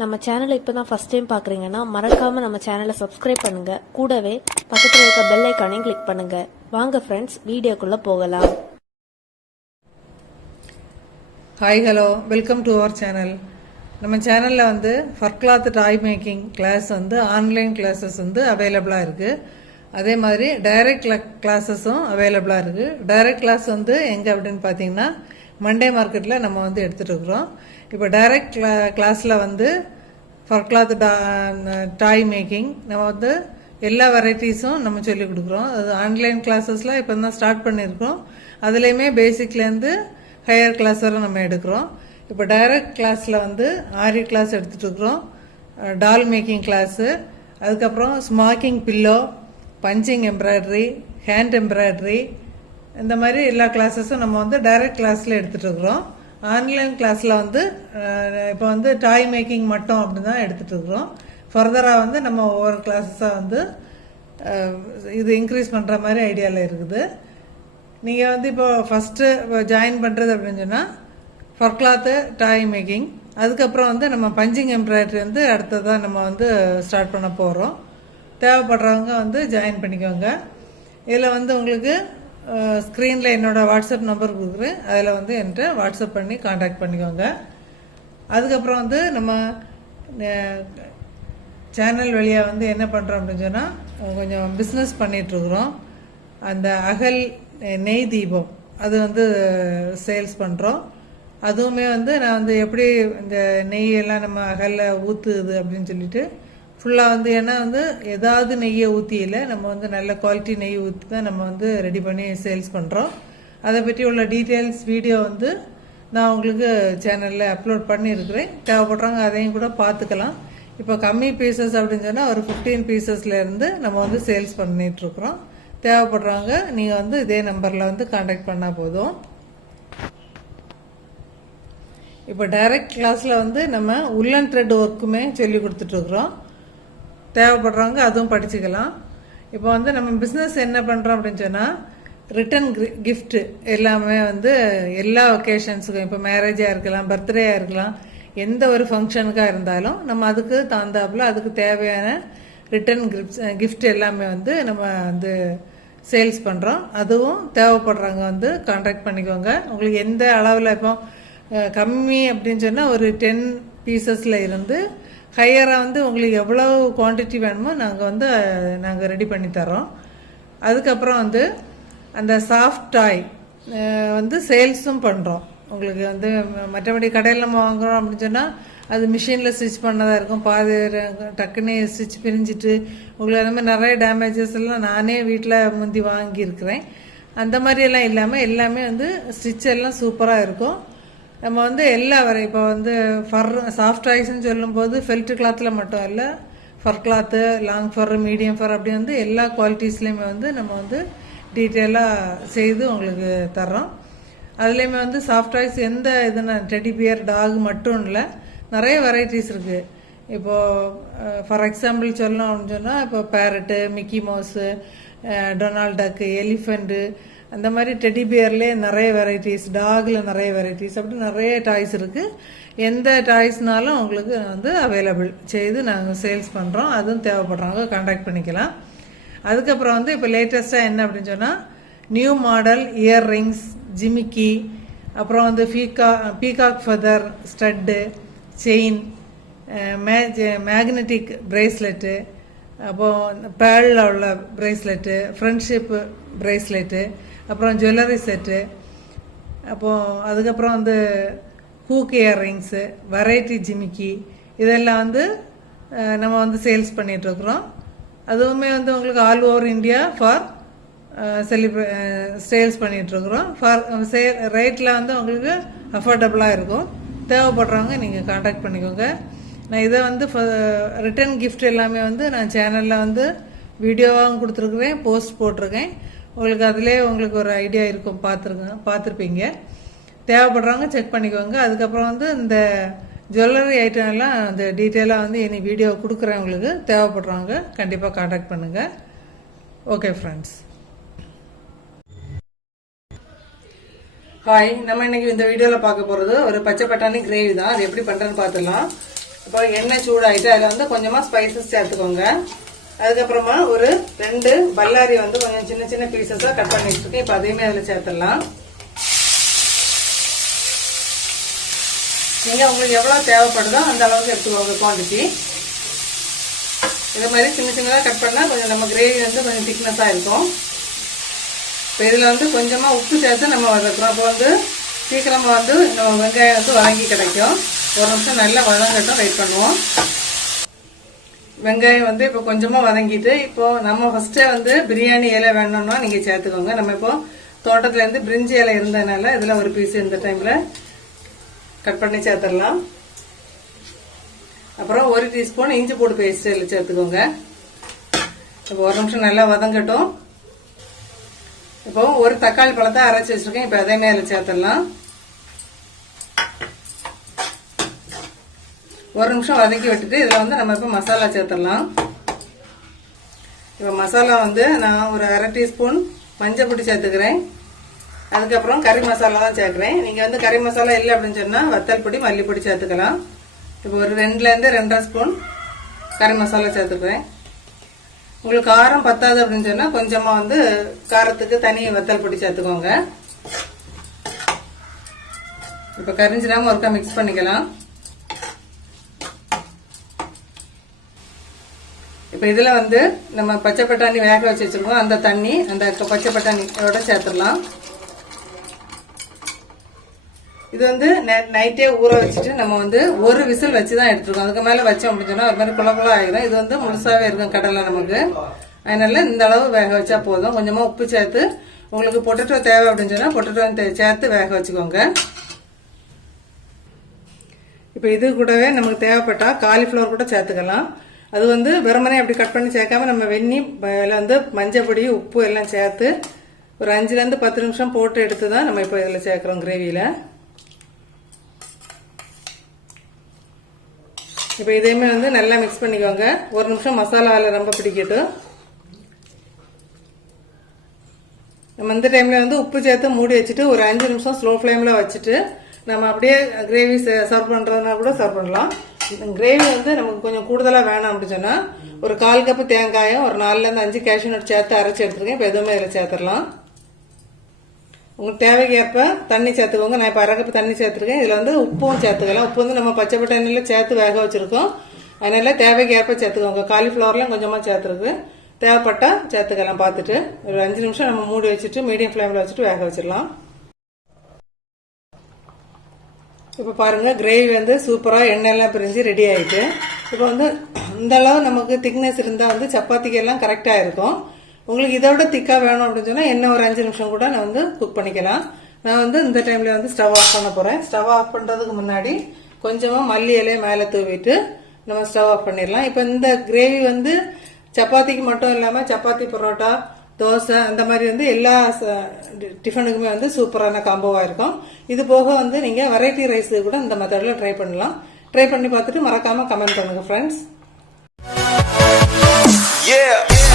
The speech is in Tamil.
நம்ம சேனலை இப்போ தான் ஃபஸ்ட் டைம் பார்க்குறீங்கன்னா மறக்காமல் நம்ம சேனலை சப்ஸ்கிரைப் பண்ணுங்கள் கூடவே பக்கத்தில் இருக்க பெல் ஐக்கானையும் கிளிக் பண்ணுங்கள் வாங்க ஃப்ரெண்ட்ஸ் வீடியோக்குள்ளே போகலாம். Hi hello welcome to our channel நம்ம சேனலில் வந்து fur cloth toy making class வந்து ஆன்லைன் கிளாஸஸ் வந்து அவைலபிளாக இருக்குது அதே மாதிரி டைரக்ட் கிளாஸஸும் அவைலபிளாக இருக்குது டைரக்ட் கிளாஸ் வந்து எங்கே அப்படின்னு பார்த்தீங்கன்னா மண்டே மார்க்கெட்டில் நம்ம வந்து எடுத்துகிட்டு இருக்கிறோம். இப்போ டைரக்ட் கிளா கிளாஸில் வந்து ஃபர் கிளாத் டாய் மேக்கிங் நம்ம வந்து எல்லா வெரைட்டிஸும் நம்ம சொல்லிக் கொடுக்குறோம். அது ஆன்லைன் கிளாஸஸில் இப்போ தான் ஸ்டார்ட் பண்ணியிருக்கோம். அதுலேயுமே பேசிக்லேருந்து ஹையர் கிளாஸ் வரை நம்ம எடுக்கிறோம். இப்போ டைரக்ட் கிளாஸில் வந்து ஆரி கிளாஸ் எடுத்துகிட்டு இருக்கிறோம். டால் மேக்கிங் கிளாஸு அதுக்கப்புறம் smocking pillow punching embroidery hand embroidery இந்த மாதிரி எல்லா கிளாஸஸும் நம்ம வந்து டைரக்ட் கிளாஸில் எடுத்துகிட்டு இருக்கிறோம். ஆன்லைன் கிளாஸில் வந்து இப்போ வந்து டாய் மேக்கிங் மட்டும் அப்படி தான் எடுத்துகிட்டு இருக்கிறோம் ஃபர்தராக வந்து நம்ம ஒவ்வொரு கிளாஸஸாக வந்து இது இன்க்ரீஸ் பண்ணுற மாதிரி ஐடியாவில் இருக்குது. நீங்கள் வந்து இப்போ ஃபஸ்ட்டு ஜாயின் பண்ணுறது அப்படின்னு சொன்னால் ஃபர் கிளாத்து டாய் மேக்கிங் அதுக்கப்புறம் வந்து நம்ம பஞ்சிங் எம்ப்ராய்டரி வந்து அடுத்ததாக நம்ம வந்து ஸ்டார்ட் பண்ண போகிறோம் தேவைப்படுறவங்க வந்து ஜாயின் பண்ணிக்கோங்க. இதில் வந்து உங்களுக்கு ஸ்க்ரீனில் என்னோட வாட்ஸ்அப் நம்பர் கொடுக்குறேன். அதில் வந்து என்கிட்ட வாட்ஸ்அப் பண்ணி காண்டாக்ட் பண்ணிக்கோங்க. அதுக்கப்புறம் வந்து நம்ம சேனல் வழியாக வந்து என்ன பண்ணுறோம் அப்படின்னு சொன்னால் கொஞ்சம் பிஸ்னஸ் பண்ணிகிட்ருக்குறோம் அந்த அகல் நெய் தீபம் அது வந்து சேல்ஸ் பண்ணுறோம் அதுவுமே வந்து நான் வந்து எப்படி இந்த நெய் எல்லாம் நம்ம அகலில் ஊற்றுது அப்படின்னு சொல்லிட்டு ஃபுல்லாக வந்து ஏன்னா வந்து ஏதாவது நெய்யை ஊற்றியில் நம்ம வந்து நல்ல குவாலிட்டி நெய் ஊற்றி தான் நம்ம வந்து ரெடி பண்ணி சேல்ஸ் பண்ணுறோம் அதை பற்றி உள்ள டீட்டெயில்ஸ் வீடியோ வந்து நான் உங்களுக்கு சேனலில் அப்லோட் பண்ணியிருக்கிறேன். தேவைப்படுறவங்க அதையும் கூட பார்த்துக்கலாம். இப்போ கம்மி பீசஸ் அப்படின்னு சொன்னால் ஒரு ஃபிஃப்டீன் பீசஸ்லேருந்து நம்ம வந்து சேல்ஸ் பண்ணிகிட்ருக்குறோம் தேவைப்படுறவங்க நீங்கள் வந்து இதே நம்பரில் வந்து காண்டாக்ட் பண்ணால் போதும். இப்போ டைரக்ட் கிளாஸில் வந்து நம்ம உள்ளன் த்ரெட் ஒர்க்குமே சொல்லி கொடுத்துட்ருக்குறோம் தேவைப்படுறவங்க அதுவும் படிச்சுக்கலாம். இப்போ வந்து நம்ம பிஸ்னஸ் என்ன பண்ணுறோம் அப்படின்னு சொன்னால் ரிட்டன் கிஃப்ட்டு எல்லாமே வந்து எல்லா ஒகேஷன்ஸுக்கும் இப்போ மேரேஜாக இருக்கலாம் பர்த்டேயாக இருக்கலாம் எந்த ஒரு ஃபங்க்ஷனுக்காக இருந்தாலும் நம்ம அதுக்கு தகுந்தாப்புல அதுக்கு தேவையான ரிட்டன் gift எல்லாமே வந்து நம்ம வந்து சேல்ஸ் பண்ணுறோம் அதுவும் தேவைப்படுறவங்க வந்து கான்டாக்ட் பண்ணிக்கோங்க. உங்களுக்கு எந்த அளவில் இப்போ கம்மி அப்படின்னு சொன்னால் ஒரு டென் பீசஸில் இருந்து ஹையராக வந்து உங்களுக்கு எவ்வளோ குவாண்டிட்டி வேணுமோ நாங்கள் வந்து நாங்கள் ரெடி பண்ணி தரோம் அதுக்கப்புறம் வந்து அந்த சாஃப்ட் டாய் வந்து சேல்ஸும் பண்ணுறோம் உங்களுக்கு வந்து மற்றபடி கடையில் நம்ம வாங்குறோம் அப்படின்னு சொன்னால் அது மிஷினில் ஸ்டிச் பண்ணதாக இருக்கும். பாதி டக்குன்னு ஸ்டிச் பிரிஞ்சிட்டு உங்களுக்கு அந்த மாதிரி நிறைய டேமேஜஸ் எல்லாம் நானே வீட்டில் முந்தி வாங்கியிருக்கிறேன். அந்த மாதிரியெல்லாம் இல்லாமல் எல்லாமே வந்து ஸ்டிச் எல்லாம் சூப்பராக இருக்கும். நம்ம வந்து எல்லா வரை இப்போ வந்து ஃபர் சாஃப்ட் ஐஸ்ன்னு சொல்லும்போது ஃபெல்ட் கிளாத்தில் மட்டும் இல்லை fur cloth long fur medium fur அப்படி வந்து எல்லா குவாலிட்டிஸ்லேயுமே வந்து நம்ம வந்து டீட்டெயிலாக செய்து உங்களுக்கு தர்றோம். அதுலேயுமே வந்து சாஃப்ட் டாய்ஸ் எந்த இதுனா டெடி பியர் டாக் மட்டும் இல்லை. நிறைய வெரைட்டிஸ் இருக்குது இப்போது ஃபார் எக்ஸாம்பிள் சொல்லணும் அப்படின்னு சொன்னால் இப்போ parrot Mickey Mouse Donald Duck elephant அந்த மாதிரி டெடி பியர்லேயே நிறைய வெரைட்டிஸ் டாகில் நிறைய வெரைட்டிஸ் அப்படி நிறைய டாய்ஸ் இருக்குது எந்த டாய்ஸ்னாலும் உங்களுக்கு வந்து அவைலபிள் செய்து நாங்கள் சேல்ஸ் பண்ணுறோம் அதுவும் தேவைப்படுறவங்க காண்டாக்ட் பண்ணிக்கலாம். அதுக்கப்புறம் வந்து இப்போ லேட்டஸ்ட்டாக என்ன அப்படின்னு சொன்னால் நியூ மாடல் இயர் ரிங்ஸ் ஜிமிக்கி அப்புறம் வந்து Bhika peacock feather stud chain magnetic bracelet அப்போது பேரில் உள்ள ப்ரேஸ்லெட்டு ஃப்ரெண்ட்ஷிப்பு பிரேஸ்லெட்டு அப்புறம் ஜுவல்லரி செட்டு அப்போ அதுக்கப்புறம் வந்து ஹூக் இயர்ரிங்ஸு வெரைட்டி ஜிமிக்கி இதெல்லாம் வந்து நம்ம வந்து சேல்ஸ் பண்ணிகிட்ருக்குறோம் அதுவுமே வந்து உங்களுக்கு ஆல் ஓவர் இந்தியா ஃபார் செலிப்ரே சேல்ஸ் பண்ணிகிட்ருக்குறோம் ஃபார் சேல் ரேட்டில் வந்து உங்களுக்கு அஃபோர்டபுளாக இருக்கும். தேவைப்படுறவங்க நீங்கள் காண்டாக்ட் பண்ணிக்கோங்க. நான் இதை வந்து ரிட்டர்ன் கிஃப்ட் எல்லாமே வந்து நான் சேனலில் வந்து வீடியோவாகவும் கொடுத்துருக்குறேன் போஸ்ட் போட்டிருக்கேன். உங்களுக்கு அதிலே உங்களுக்கு ஒரு ஐடியா இருக்கும் பார்த்துருங்க பார்த்துருப்பீங்க. தேவைப்படுறவங்க செக் பண்ணிக்கோங்க. அதுக்கப்புறம் வந்து இந்த ஜுவல்லரி ஐட்டம் எல்லாம் அந்த டீட்டெயிலாக வந்து இனி வீடியோ கொடுக்குறேன் உங்களுக்கு. தேவைப்படுறவங்க கண்டிப்பாக காண்டாக்ட் பண்ணுங்கள் ஓகே ஃப்ரெண்ட்ஸ் ஹாய் நம்ம இன்னைக்கு இந்த வீடியோவில் பார்க்க போகிறது ஒரு பச்சை பட்டாணி கிரேவி தான். அது எப்படி பண்ணுறேன்னு பார்த்துடலாம். இப்போ எண்ணெய் சூடாகிட்டு அதில் வந்து கொஞ்சமாக ஸ்பைசஸ் சேர்த்துக்கோங்க. அதுக்கப்புறமா ஒரு ரெண்டு பல்லாரி வந்து கொஞ்சம் சின்ன சின்ன பீசஸாக கட் பண்ணி வச்சுருக்கேன் இப்போ அதையுமே அதில் சேர்த்துடலாம். நீங்கள் உங்களுக்கு எவ்வளோ தேவைப்படுதோ அந்த அளவுக்கு எடுத்துக்கோங்க குவான்டிட்டி இதே மாதிரி சின்ன சின்னதாக கட் பண்ணால் கொஞ்சம் நம்ம கிரேவி வந்து கொஞ்சம் திக்னஸாக இருக்கும். இப்போ இதில் வந்து கொஞ்சமாக உப்பு சேர்த்து நம்ம வதக்குறோம். அப்போ வந்து சீக்கிரமாக வந்து நம்ம வெங்காயம் வந்து வதங்கி கிடைக்கும். ஒரு நிமிஷம் நல்லா வதங்கட்டும். வெயிட் பண்ணுவோம். வெங்காயம் வந்து இப்போ கொஞ்சமாக வதங்கிட்டு இப்போ நம்ம ஃபஸ்ட்டே வந்து பிரியாணி இலை வேணும்னா நீங்கள் சேர்த்துக்கோங்க. நம்ம இப்போ தோட்டத்துலேருந்து பிரிஞ்சி இலை இருந்ததுனால இதில் ஒரு பீஸ் இந்த டைமில் கட் பண்ணி சேர்த்துடலாம். அப்புறம் ஒரு டீஸ்பூன் இஞ்சி பூடு பேஸ்ட் இதில் சேர்த்துக்கோங்க. இப்போ ஒரு நிமிஷம் நல்லா வதங்கட்டும். இப்போ ஒரு தக்காளி பழத்தை அரைச்சி வச்சுருக்கேன். இப்போ அதே அதில் சேர்த்துடலாம். ஒரு நிமிஷம் வதக்கி விட்டுட்டு இதில் வந்து நம்ம இப்போ மசாலா சேர்த்துடலாம். இப்போ மசாலா வந்து நான் ஒரு அரை டீஸ்பூன் மஞ்சள் பொடி சேர்த்துக்கிறேன். அதுக்கப்புறம் கறி மசாலா தான் சேர்க்குறேன். நீங்கள் வந்து கறி மசாலா இல்லை அப்படின்னு சொன்னால் வத்தல் பொடி மல்லிப்பொடி சேர்த்துக்கலாம். இப்போ ஒரு ரெண்டுலேருந்து ரெண்டரை ஸ்பூன் கறி மசாலா சேர்த்துக்கிறேன். உங்களுக்கு காரம் பத்தாது அப்படின்னு சொன்னால் கொஞ்சமாக வந்து காரத்துக்கு தனி வத்தல் பொடி சேர்த்துக்கோங்க. இப்போ கரிஞ்சிடாமல் ஒருக்கா மிக்ஸ் பண்ணிக்கலாம். இப்போ இதில் வந்து நம்ம பச்சை பட்டாணி வேக வச்சு வச்சுருக்கோம். அந்த தண்ணி அந்த பச்சை பட்டாணியோட சேர்த்துடலாம். இது வந்து நைட்டே ஊற வச்சுட்டு நம்ம வந்து ஒரு விசில் வச்சு தான் எடுத்துருக்கோம். அதுக்கு மேலே வச்சோம் அப்படின்னு சொன்னால் ஒரு மாதிரி குள குள ஆகிடும் இது வந்து முழுசாகவே இருக்கும் கடலை நமக்கு. அதனால இந்த அளவு வேக வச்சா போதும். கொஞ்சமாக உப்பு சேர்த்து உங்களுக்கு பொட்டேட்டோ தேவை அப்படின்னு சொன்னால் பொட்டட்டோ சேர்த்து வேக வச்சுக்கோங்க. இப்போ இது கூடவே நமக்கு தேவைப்பட்டால் காலிஃப்ளவர் கூட சேர்த்துக்கலாம். அது வந்து வெறுமனே அப்படி கட் பண்ணி சேர்க்காம நம்ம வெந்நி இதில் வந்து மஞ்சள் பொடி உப்பு எல்லாம் சேர்த்து ஒரு அஞ்சுலேருந்து பத்து நிமிஷம் போட்டு எடுத்து தான் நம்ம இப்போ இதில் சேர்க்குறோம் கிரேவியில் இப்போ இதையுமே வந்து நல்லா மிக்ஸ் பண்ணிக்கோங்க. ஒரு நிமிஷம் மசாலாவில் ரொம்ப பிடிக்கட்டும் நம்ம இந்த டைமில் வந்து உப்பு சேர்த்து மூடி வச்சுட்டு ஒரு அஞ்சு நிமிஷம் ஸ்லோ ஃப்ளேமில் வச்சுட்டு நம்ம அப்படியே கிரேவி சர்வ் பண்ணுறதுனா கூட சர்வ் பண்ணலாம். கிரேவி வந்து நமக்கு கொஞ்சம் கூடுதலாக வேணாம் அப்படின்னு சொன்னால் ஒரு கால் கப்பு தேங்காயம் ஒரு நாலுலேருந்து அஞ்சு கேஷ்யூ நட் சேர்த்து அரைச்சி எடுத்துருக்கேன் இப்போ எதுவுமே இதில் சேர்த்துடலாம். உங்களுக்கு தேவைக்கு ஏற்ப தண்ணி சேர்த்துக்கோங்க. நான் இப்போ அரை கப்பு தண்ணி சேர்த்துருக்கேன். இதில் வந்து உப்பும் சேர்த்துக்கலாம். உப்பு வந்து நம்ம பச்சை பட்டாணியில் சேர்த்து வேக வச்சுருக்கோம். அதனால தேவைக்கேற்ப சேர்த்துக்கோங்க. காலிஃப்ளவர்லாம் கொஞ்சமாக சேர்த்துருக்கு. தேவைப்பட்டா சேர்த்துக்கலாம். பார்த்துட்டு ஒரு அஞ்சு நிமிஷம் நம்ம மூடி வச்சுட்டு மீடியம் ஃப்ளேமில் வச்சுட்டு வேக வச்சிடலாம். இப்போ பாருங்கள் கிரேவி வந்து சூப்பராக எண்ணெயெல்லாம் பிரிஞ்சு ரெடி ஆகிட்டு இப்போ வந்து இந்த அளவு நமக்கு திக்னஸ் இருந்தால் வந்து சப்பாத்திக்கு எல்லாம் கரெக்டாக இருக்கும். உங்களுக்கு இதோட திக்காக வேணும் அப்படின்னு சொன்னால் என்ன ஒரு அஞ்சு நிமிஷம் கூட நான் வந்து குக் பண்ணிக்கலாம். நான் வந்து இந்த டைமில் வந்து ஸ்டவ் ஆஃப் பண்ண போகிறேன் ஸ்டவ் ஆஃப் பண்ணுறதுக்கு முன்னாடி கொஞ்சமாக மல்லி இலையை மேலே தூவிட்டு நம்ம ஸ்டவ் ஆஃப் பண்ணிடலாம். இப்போ இந்த கிரேவி வந்து சப்பாத்திக்கு மட்டும் இல்லாமல் சப்பாத்தி பரோட்டா தோசை அந்த மாதிரி வந்து எல்லா ச- டி- டிஃபனுக்குமே வந்து சூப்பரான காம்போவாக இருக்கும். இது போக வந்து நீங்கள் வெரைட்டி ரைஸ் கூட இந்த மெத்தடில் ட்ரை பண்ணலாம். ட்ரை பண்ணி பார்த்துட்டு மறக்காமல் கமெண்ட் பண்ணுங்கள் ஃப்ரெண்ட்ஸ் Yeah.